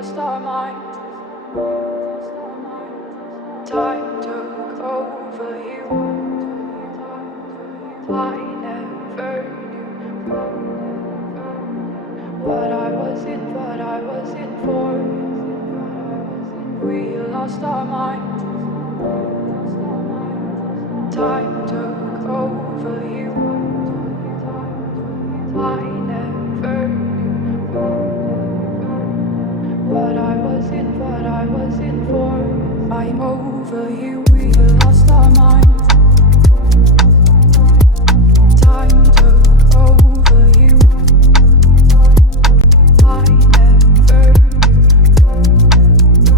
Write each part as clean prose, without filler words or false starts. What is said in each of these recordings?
lost our minds. Time took over you. I never knew what I was in for. We lost our minds. Time took over you. I never knew what I was in for. I'm over you. We lost our minds. Time took over you. I never knew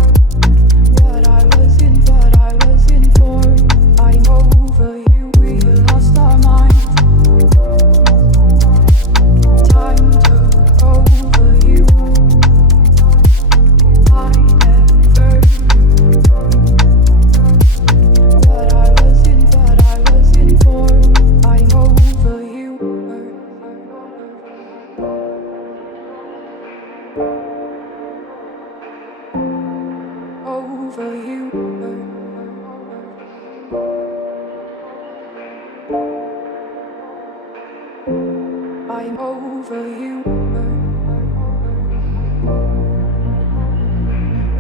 over you. I'm over you.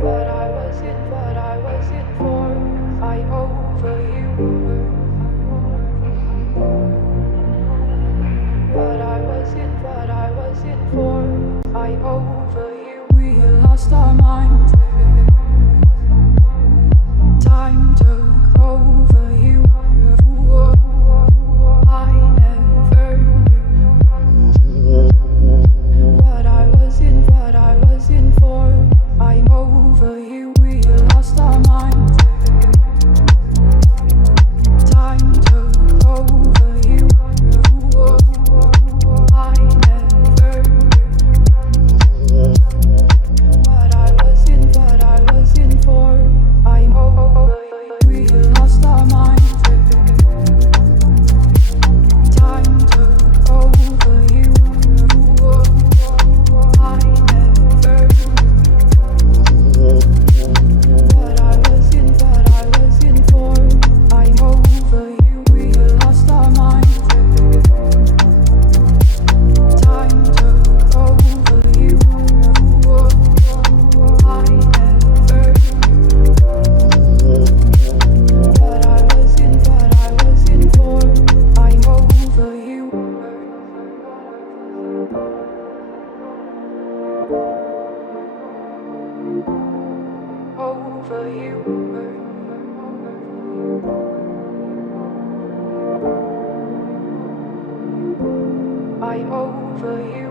What I was in for. I'm over you. What I was in for. I'm over you. We lost our minds. Time took over you. I never knew what I was in for. I'm over you. We lost our minds. Time took over you. I never knew what I was in for. I'm over you. We lost our minds. Time took over you. I never knew what I was in for. I'm over you. We lost our minds. Time took over you. I never knew what I was in for. I'm over you. Over you. I'm over you.